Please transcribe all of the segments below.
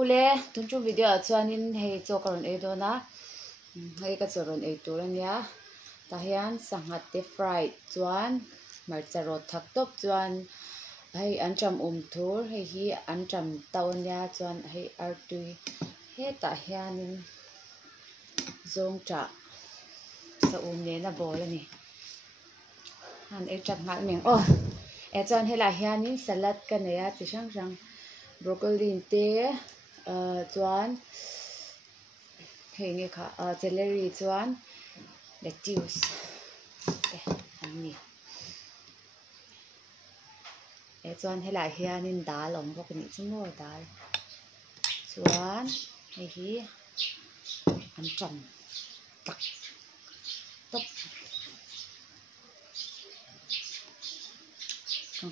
ule tun chu video chuanin hei chokaron ei dona hei ka choron ei turania ta hian sanghat te fried chuan marcha ro thak top chuan hei antam thur hei hi antam taunia chuan hei artui he ta hianin zongcha sa ne na bol ani han ek chak ngal meng e chuan hela hianin salad ka neya chi sang sang broccoli te chuan hei nge kha celery chuan lettuce ani e chuan hela hianin dal om bok ni chumo dal chuan hei hi antam tak top kang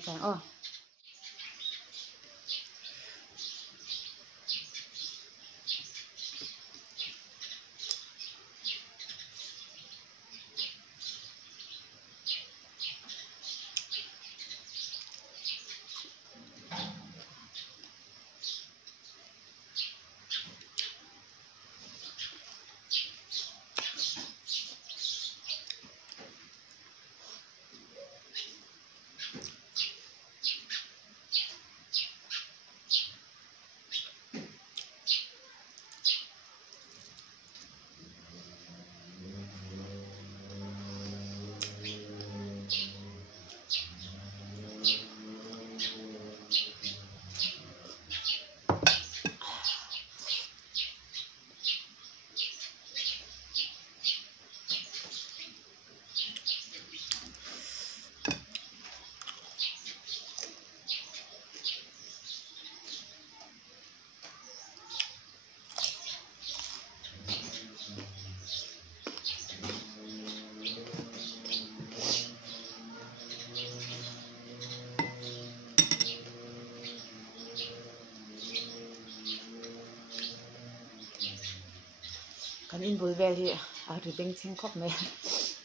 kan in bulvel hi a ri beng ching khop me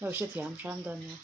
lo she thiam ram don ne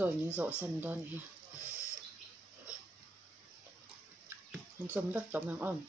rồi những rộ sân đó này mình trông rất trọng năng ôm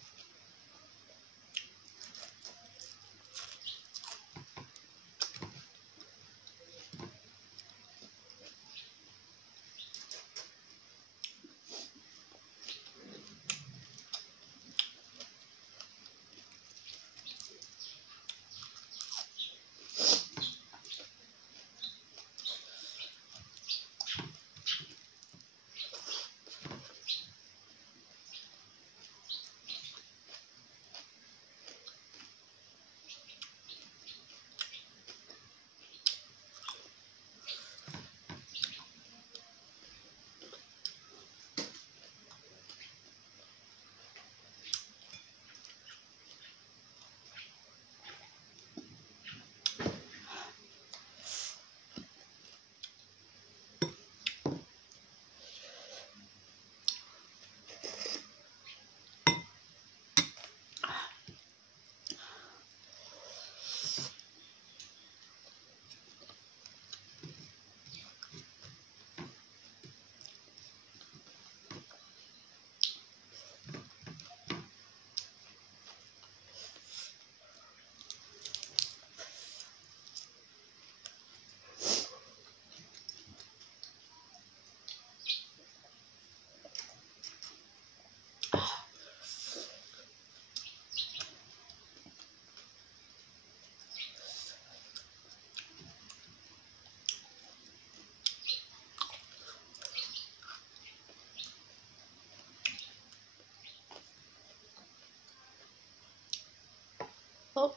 ốp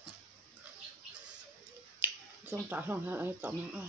trong trả lòng hai ấy trọng năng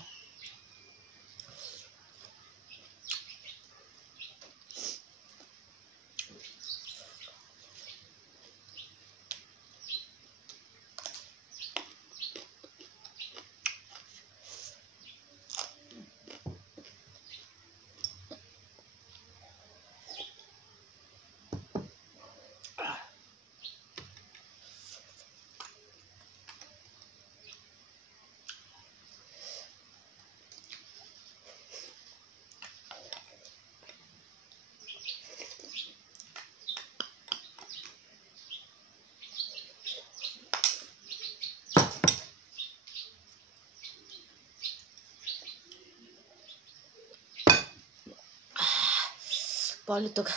Paul tuk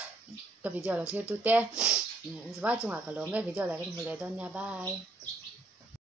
ka video la clear tu te zwa chunga ka lo me video la kan hule don ya bye